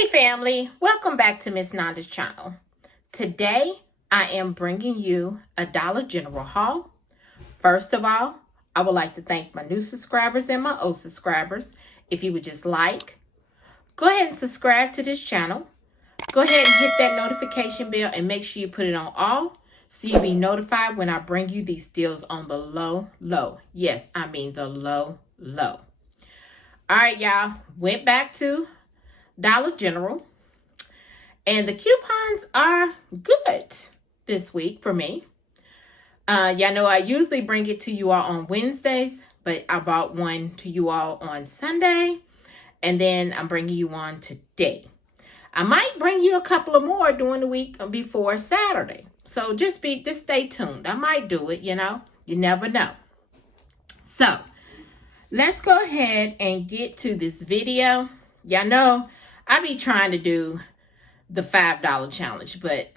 Hey family, welcome back to Miss Nanda's channel. Today I am bringing you a Dollar General haul. First of all, I would like to thank my new subscribers and my old subscribers. If you would just go ahead and subscribe to this channel. Go ahead and hit that notification bell and make sure you put it on all so you'll be notified when I bring you these deals on the low. Yes, I mean the low. All right, y'all, went back to Dollar General, and the coupons are good this week for me. Y'all know I usually bring it to you all on Wednesdays, but I bought one to you all on Sunday, and then I'm bringing you one today. I might bring you a couple of more during the week before Saturday, so just stay tuned. I might do it, you never know. So let's go ahead and get to this video. Y'all know I be trying to do the $5 challenge, but it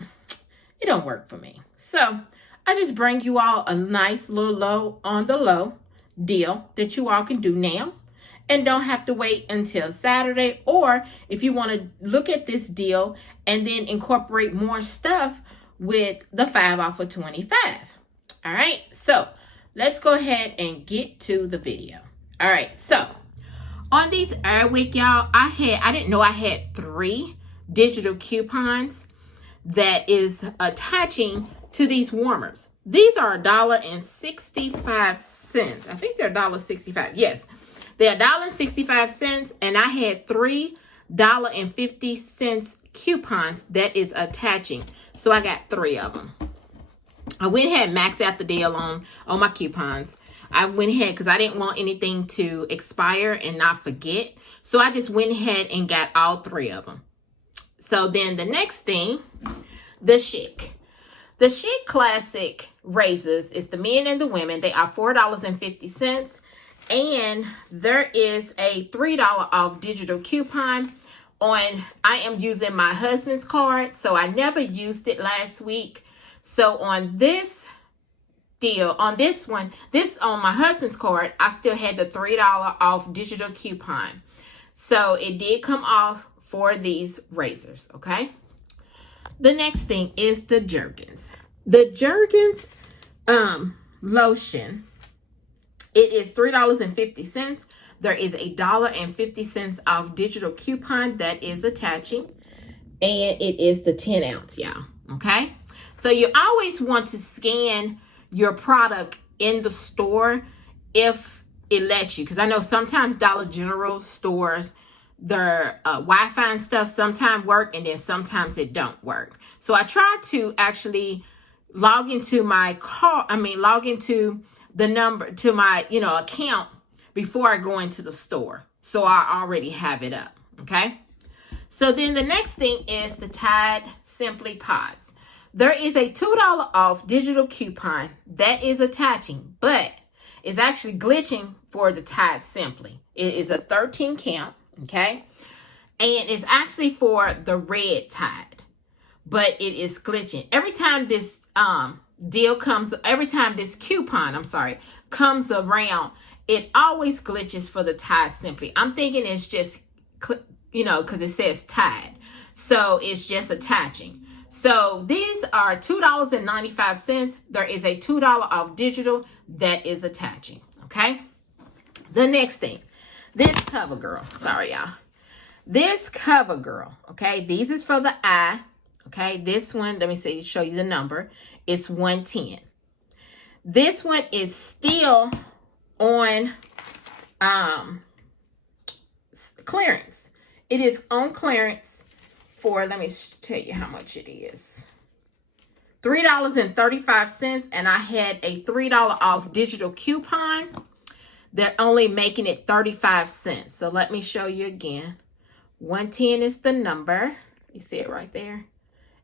don't work for me. So I just bring you all a nice little low deal that you all can do now and don't have to wait until Saturday. Or if you want to look at this deal and then incorporate more stuff with the 5 off of 25. All right, so let's go ahead and get to the video. All right, so on these Airwick, y'all, I didn't know I had 3 digital coupons that is attaching to these warmers. These are $1.65. I think they're $1.65. Yes, they're $1.65, and I had $3.50 coupons that is attaching. So I got 3 of them. I went ahead and maxed out the deal on my coupons. I went ahead because I didn't want anything to expire and not forget. So I just went ahead and got all 3 of them. So then the next thing, the Chic. The Chic Classic razors is the men and the women. They are $4.50. And there is a $3 off digital coupon on, I am using my husband's card. So I never used it last week. So on this deal, on this one, on my husband's card, I still had the $3 off digital coupon. So it did come off for these razors, okay? The next thing is the Jergens. The Jergens lotion, it is $3.50. There is a $1.50 off digital coupon that is attaching, and it is the 10 ounce, y'all, okay? So you always want to scan your product in the store if it lets you, because I know sometimes Dollar General stores, their Wi-Fi and stuff sometimes work, and then sometimes it don't work. So I try to actually log into the number to my account before I go into the store, so I already have it up. Okay, so then the next thing is the Tide Simply Pods. There is a $2 off digital coupon that is attaching, but it's actually glitching for the Tide Simply. It is a 13 count, okay? And it's actually for the red Tide, but it is glitching. Every time this this coupon, comes around, it always glitches for the Tide Simply. I'm thinking it's just, because it says Tide. So it's just attaching. So these are $2.95. There is a $2 off digital that is attaching, okay? The next thing, this CoverGirl. Sorry, y'all. This CoverGirl, okay? These is for the eye, okay? This one, let me show you the number. It's 110. This one is still on clearance. It is on clearance for, let me tell you how much it is. $3.35, and I had a $3 off digital coupon that only making it 35 cents. So let me show you again. 110 is the number. You see it right there?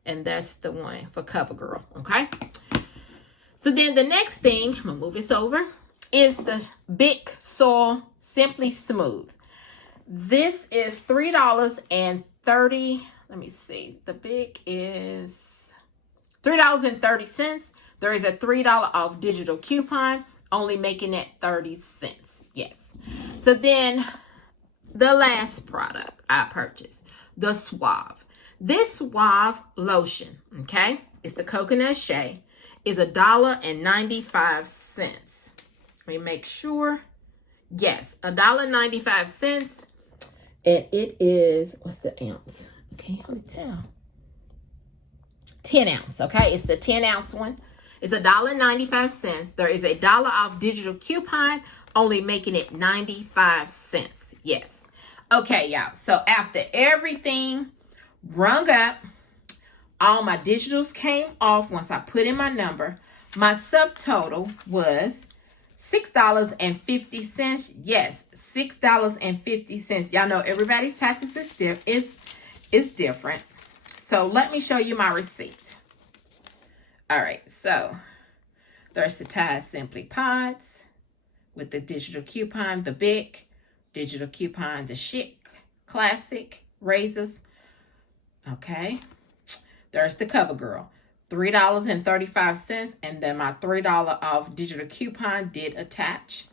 And that's the one for CoverGirl, okay? So then the next thing, I'm gonna move this over, is the Bic Soil Simply Smooth. This is $3.30. Let me see. The Bic is $3.30. There is a $3 off digital coupon, only making it 30 cents. Yes. So then the last product I purchased, the Suave. This Suave lotion, okay, it's the coconut shea, is $1.95. Let me make sure. Yes, $1.95. And it is, what's the ounce? Okay, how to tell? 10 ounce, okay? It's the 10 ounce one. It's $1.95. There is a $1 off digital coupon, only making it 95 cents. Yes. Okay, y'all. So after everything rung up, all my digitals came off once I put in my number. My subtotal was $6.50. Yes, $6.50. Y'all know everybody's taxes is different. So let me show you my receipt. All right, so there's the Tide Simply Pods with the digital coupon, the big digital coupon, the chic classic razors. Okay, there's the CoverGirl, $3.35, and then my $3 off digital coupon did attach.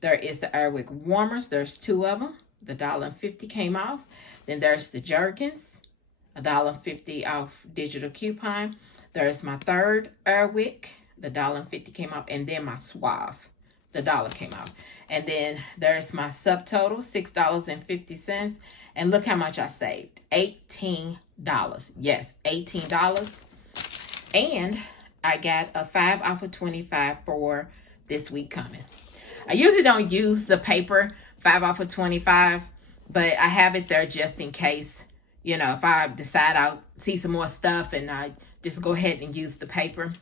There is the Airwick warmers. There's 2 of them. The $1.50 came off. Then there's the Jergens, $1.50 off digital coupon. There's my third Airwick, the $1.50 came off, and then my Suave, the $1 came off. And then there's my subtotal, $6.50. And look how much I saved, $18. Yes, $18. And I got a 5 off of 25 for this week coming. I usually don't use the paper 5 off of 25, but I have it there just in case, you know, if I decide I'll see some more stuff and I just go ahead and use the paper.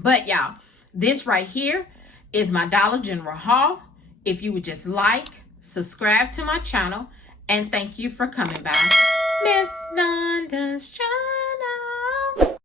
But y'all, this right here is my Dollar General haul. If you would just like, subscribe to my channel, and thank you for coming by. Miss Nunn.